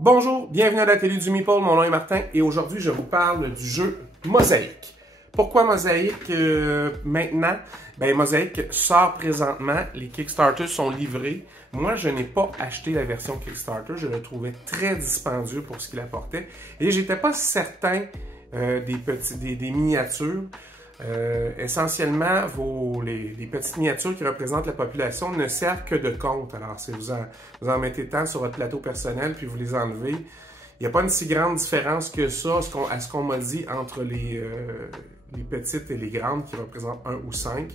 Bonjour, bienvenue à l'atelier du Meeple, mon nom est Martin et aujourd'hui je vous parle du jeu Mosaïque. Pourquoi Mosaïque maintenant? Ben Mosaïque sort présentement, les Kickstarter sont livrés. Moi je n'ai pas acheté la version Kickstarter, je le trouvais très dispendieux pour ce qu'il apportait et j'étais pas certain des miniatures. Essentiellement, les petites miniatures qui représentent la population ne servent que de compte. Alors, si vous en mettez tant sur votre plateau personnel, puis vous les enlevez, il n'y a pas une si grande différence que ça à ce qu'on m'a dit entre les petites et les grandes qui représentent 1 ou 5.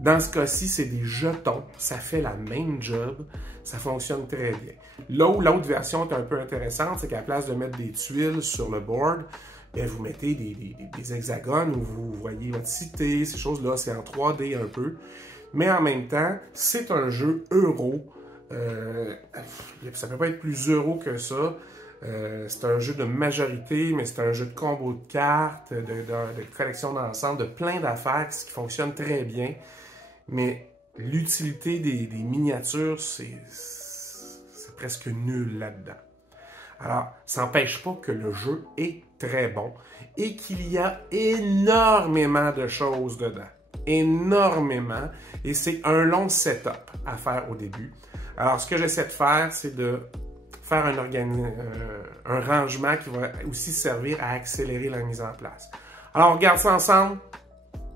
Dans ce cas-ci, c'est des jetons. Ça fait la même job. Ça fonctionne très bien. Là où l'autre version est un peu intéressante, c'est qu'à la place de mettre des tuiles sur le board, bien, vous mettez des hexagones où vous voyez votre cité, ces choses-là, c'est en 3D un peu. Mais en même temps, c'est un jeu euro. Ça ne peut pas être plus euro que ça. C'est un jeu de majorité, mais c'est un jeu de combo de cartes, de collection d'ensemble, de plein d'affaires qui fonctionnent très bien. Mais l'utilité des miniatures, c'est presque nul là-dedans. Alors, ça n'empêche pas que le jeu est très bon et qu'il y a énormément de choses dedans. Énormément. Et c'est un long setup à faire au début. Alors, ce que j'essaie de faire, c'est de faire un rangement qui va aussi servir à accélérer la mise en place. Alors, on regarde ça ensemble,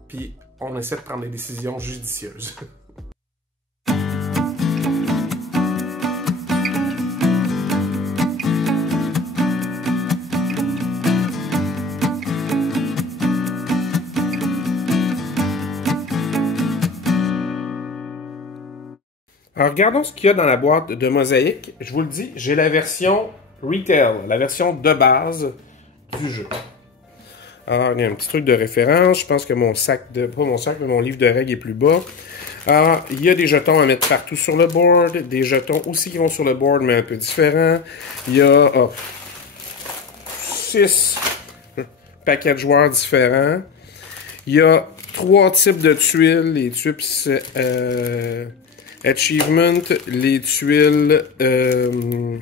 puis on essaie de prendre des décisions judicieuses. Alors, regardons ce qu'il y a dans la boîte de Mosaïque. Je vous le dis, j'ai la version Retail, la version de base du jeu. Alors, il y a un petit truc de référence. Je pense que mon sac pas mon sac, mais mon livre de règles est plus bas. Alors, il y a des jetons à mettre partout sur le board. Des jetons aussi qui vont sur le board, mais un peu différents. Il y a 6 paquets de joueurs différents. Il y a 3 types de tuiles. Les tuiles Achievement, les tuiles, il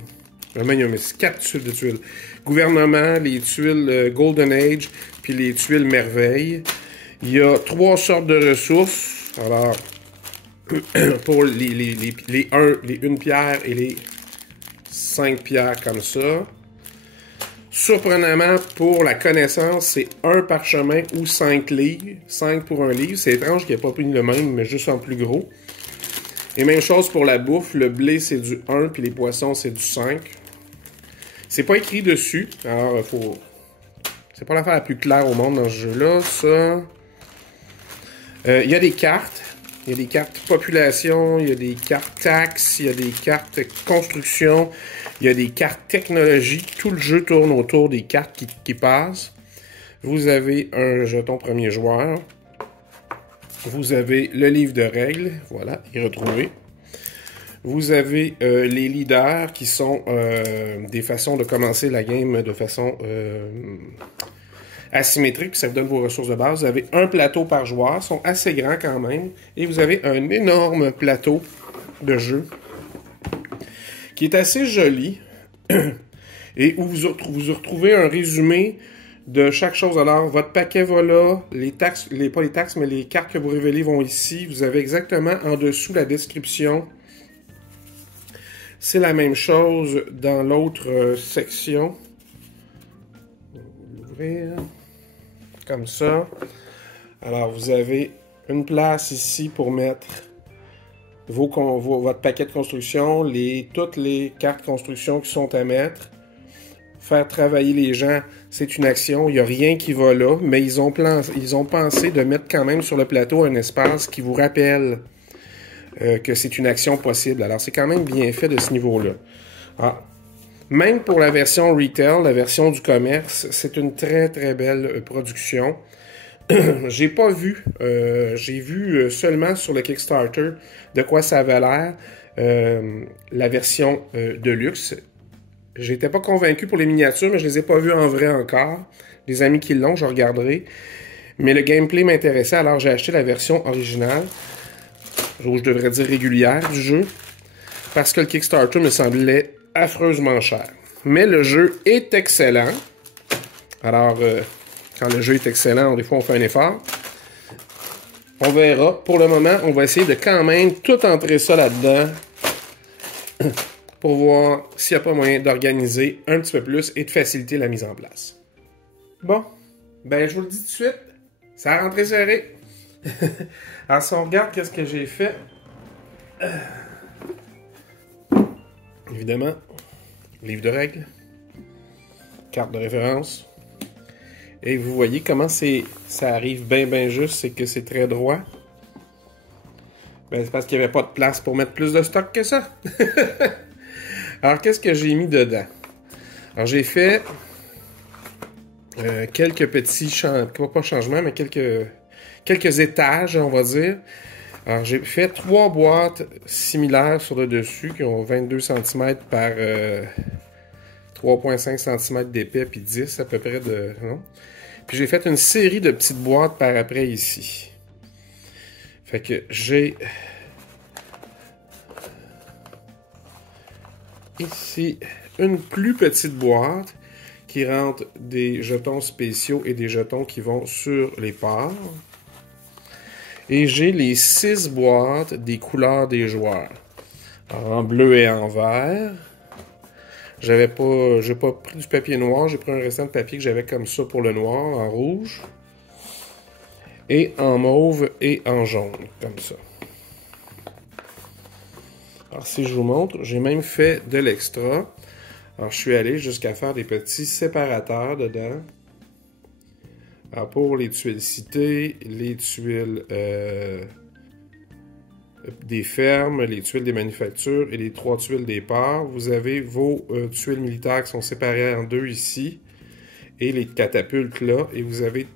y a 4 tuiles de tuiles. Gouvernement, les tuiles Golden Age, puis les tuiles Merveille. Il y a 3 sortes de ressources. Alors, pour les 1 pierre et les 5 pierres comme ça. Surprenamment, pour la connaissance, c'est 1 parchemin ou 5 livres. 5 pour un livre. C'est étrange qu'il n'ait pas pris le même, mais juste en plus gros. Et même chose pour la bouffe, le blé c'est du 1, puis les poissons c'est du 5. C'est pas écrit dessus, alors c'est pas l'affaire la plus claire au monde dans ce jeu-là, ça. Il y a des cartes. Il y a des cartes population, il y a des cartes taxes, il y a des cartes construction, il y a des cartes technologie. Tout le jeu tourne autour des cartes qui passent. Vous avez un jeton premier joueur. Vous avez le livre de règles, voilà, y retrouver. Vous avez les leaders qui sont des façons de commencer la game de façon asymétrique, ça vous donne vos ressources de base. Vous avez un plateau par joueur, ils sont assez grands quand même, et vous avez un énorme plateau de jeu qui est assez joli et où vous retrouvez un résumé de chaque chose. Alors, votre paquet va là, pas les taxes, mais les cartes que vous révélez vont ici. Vous avez exactement en dessous la description. C'est la même chose dans l'autre section. Ouvrir comme ça. Alors, vous avez une place ici pour mettre votre paquet de construction, toutes les cartes construction qui sont à mettre. Faire travailler les gens, c'est une action. Il n'y a rien qui va là, mais ils ont pensé de mettre quand même sur le plateau un espace qui vous rappelle que c'est une action possible. Alors, c'est quand même bien fait de ce niveau-là. Ah. Même pour la version Retail, la version du commerce, c'est une très, très belle production. J'ai pas vu, j'ai vu seulement sur le Kickstarter de quoi ça avait l'air, la version de luxe. J'étais pas convaincu pour les miniatures, mais je les ai pas vues en vrai encore. Les amis qui l'ont, je regarderai. Mais le gameplay m'intéressait, alors j'ai acheté la version originale, ou je devrais dire régulière du jeu, parce que le Kickstarter me semblait affreusement cher. Mais le jeu est excellent. Alors, quand le jeu est excellent, des fois on fait un effort. On verra. Pour le moment, on va essayer de quand même tout entrer ça là-dedans pour voir s'il n'y a pas moyen d'organiser un petit peu plus et de faciliter la mise en place. Bon, ben je vous le dis tout de suite, ça a rentré serré. Alors si on regarde qu'est-ce que j'ai fait, évidemment, livre de règles, carte de référence, et vous voyez comment ça arrive bien juste, c'est que c'est très droit. Ben, c'est parce qu'il n'y avait pas de place pour mettre plus de stock que ça. Alors, qu'est-ce que j'ai mis dedans? Alors, j'ai fait quelques petits changements, pas changements, mais quelques étages, on va dire. Alors, j'ai fait 3 boîtes similaires sur le dessus qui ont 22 cm par 3,5 cm d'épais, puis 10 à peu près de... Non? Puis j'ai fait une série de petites boîtes par après ici. Fait que j'ai... Ici, une plus petite boîte qui rentre des jetons spéciaux et des jetons qui vont sur les ports. Et j'ai les 6 boîtes des couleurs des joueurs. Alors, en bleu et en vert. J'ai pas pris du papier noir, j'ai pris un restant de papier que j'avais comme ça pour le noir, en rouge. Et en mauve et en jaune, comme ça. Alors, si je vous montre, j'ai même fait de l'extra. Alors, je suis allé jusqu'à faire des petits séparateurs dedans. Alors, pour les tuiles citées, les tuiles des fermes, les tuiles des manufactures et les 3 tuiles des ports, vous avez vos tuiles militaires qui sont séparées en 2 ici et les catapultes là. Et vous avez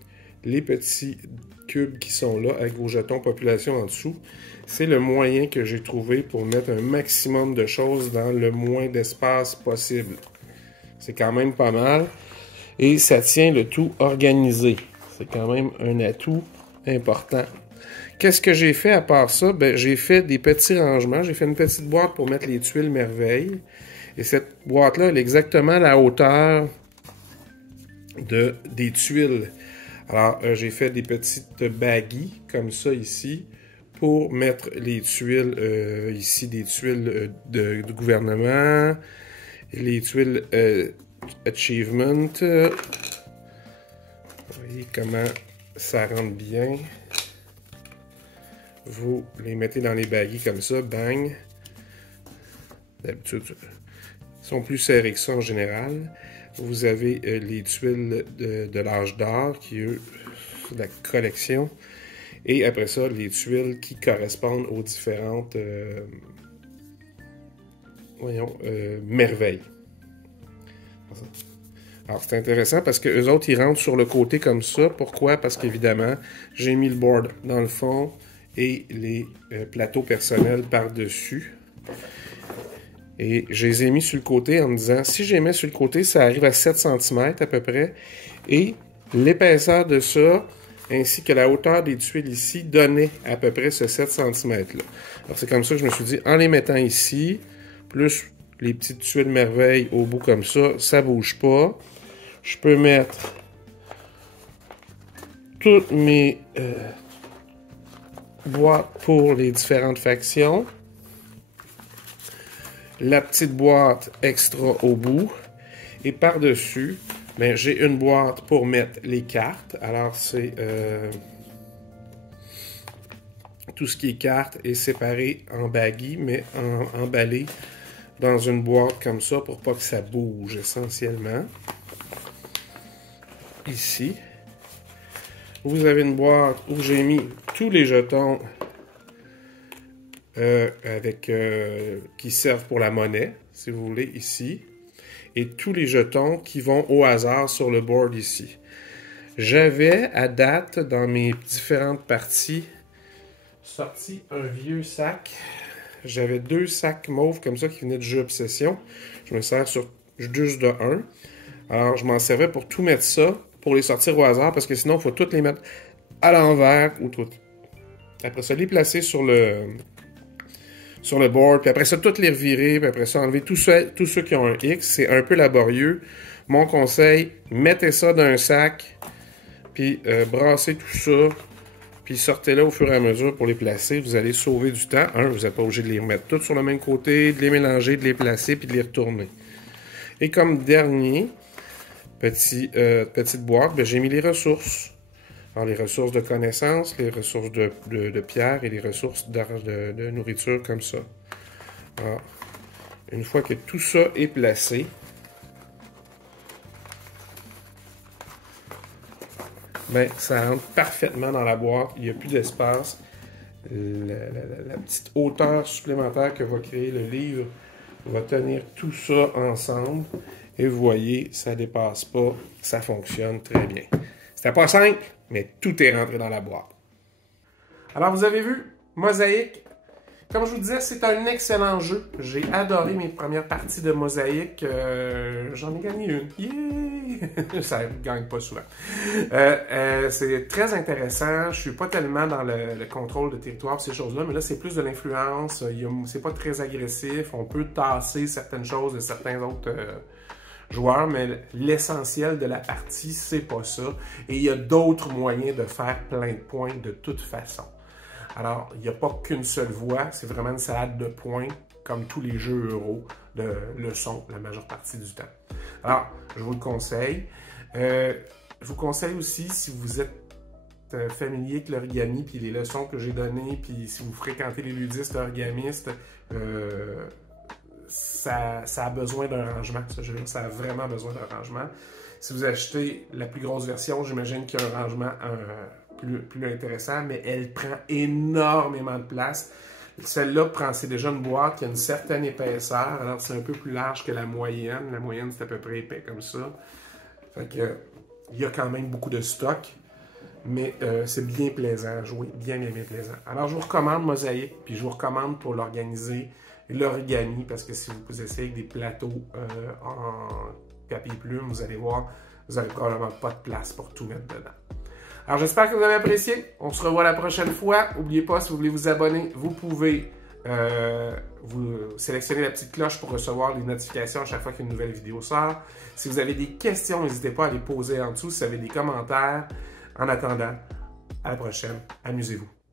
les petits cubes qui sont là avec vos jetons population en dessous. C'est le moyen que j'ai trouvé pour mettre un maximum de choses dans le moins d'espace possible. C'est quand même pas mal. Et ça tient le tout organisé. C'est quand même un atout important. Qu'est-ce que j'ai fait à part ça? Ben, j'ai fait des petits rangements. J'ai fait une petite boîte pour mettre les tuiles merveilles. Et cette boîte-là, elle est exactement à la hauteur des tuiles. Alors, j'ai fait des petites baguilles comme ça ici pour mettre les tuiles, ici des tuiles de gouvernement, les tuiles achievement. Vous voyez comment ça rentre bien. Vous les mettez dans les baguilles comme ça, bang. D'habitude, ils sont plus serrés que ça en général. Vous avez les tuiles de l'âge d'or qui, eux, de la collection. Et après ça, les tuiles qui correspondent aux différentes merveilles. Alors, c'est intéressant parce que eux autres, ils rentrent sur le côté comme ça. Pourquoi? Parce qu'évidemment, j'ai mis le board dans le fond et les plateaux personnels par-dessus. Et je les ai mis sur le côté en me disant, si je les mets sur le côté, ça arrive à 7 cm à peu près. Et l'épaisseur de ça, ainsi que la hauteur des tuiles ici, donnait à peu près ce 7 cm-là. Alors, c'est comme ça que je me suis dit, en les mettant ici, plus les petites tuiles merveilles au bout comme ça bouge pas. Je peux mettre toutes mes boîtes pour les différentes factions. La petite boîte extra au bout. Et par-dessus, ben, j'ai une boîte pour mettre les cartes. Alors, c'est tout ce qui est cartes est séparé en baguilles, mais emballé dans une boîte comme ça pour pas que ça bouge essentiellement. Ici, vous avez une boîte où j'ai mis tous les jetons qui servent pour la monnaie, si vous voulez, ici. Et tous les jetons qui vont au hasard sur le board ici. J'avais, à date, dans mes différentes parties, sorti un vieux sac. J'avais 2 sacs mauves comme ça qui venaient de jeu Obsession. Je me sers sur juste de 1. Alors, je m'en servais pour tout mettre ça, pour les sortir au hasard, parce que sinon, il faut toutes les mettre à l'envers ou tout. Après ça, les placer sur sur le board, puis après ça, toutes les revirer, puis après ça, enlever tous ceux qui ont un X. C'est un peu laborieux. Mon conseil, mettez ça dans un sac, puis brassez tout ça, puis sortez-les au fur et à mesure pour les placer. Vous allez sauver du temps. Vous n'êtes pas obligé de les remettre tous sur le même côté, de les mélanger, de les placer, puis de les retourner. Et comme dernier, petite boîte, j'ai mis les ressources. Alors, les ressources de connaissances, les ressources de pierre et les ressources de nourriture comme ça. Alors, une fois que tout ça est placé, ça rentre parfaitement dans la boîte. Il n'y a plus d'espace. La petite hauteur supplémentaire que va créer le livre va tenir tout ça ensemble. Et vous voyez, ça ne dépasse pas. Ça fonctionne très bien. C'était pas simple, mais tout est rentré dans la boîte. Alors, vous avez vu, Mosaïque. Comme je vous disais, c'est un excellent jeu. J'ai adoré mes premières parties de Mosaïque. J'en ai gagné une. Yeah! Ça ne gagne pas souvent. C'est très intéressant. Je suis pas tellement dans le contrôle de territoire, ces choses-là, mais là, c'est plus de l'influence. C'est pas très agressif. On peut tasser certaines choses de certains autres joueurs, mais l'essentiel de la partie, c'est pas ça. Et il y a d'autres moyens de faire plein de points de toute façon. Alors, il n'y a pas qu'une seule voie, c'est vraiment une salade de points, comme tous les jeux euro de leçons la majeure partie du temps. Alors, je vous le conseille. Je vous conseille aussi, si vous êtes familier avec l'origami, puis les leçons que j'ai données, puis si vous fréquentez les ludistes origamistes, ça a besoin d'un rangement. Ce jeu-là, ça a vraiment besoin d'un rangement. Si vous achetez la plus grosse version, j'imagine qu'il y a un rangement plus intéressant, mais elle prend énormément de place. Celle-là c'est déjà une boîte qui a une certaine épaisseur, alors c'est un peu plus large que la moyenne. La moyenne, c'est à peu près épais comme ça. Fait que, il y a quand même beaucoup de stock, mais c'est bien plaisant à jouer, bien plaisant. Alors, je vous recommande Mosaïque, puis je vous recommande pour l'organiser l'origami, parce que si vous essayez avec des plateaux en papier plume, vous allez voir, vous n'avez probablement pas de place pour tout mettre dedans. Alors, j'espère que vous avez apprécié. On se revoit la prochaine fois. N'oubliez pas, si vous voulez vous abonner, vous pouvez vous sélectionner la petite cloche pour recevoir les notifications à chaque fois qu'une nouvelle vidéo sort. Si vous avez des questions, n'hésitez pas à les poser en dessous. Si vous avez des commentaires. En attendant, à la prochaine. Amusez-vous.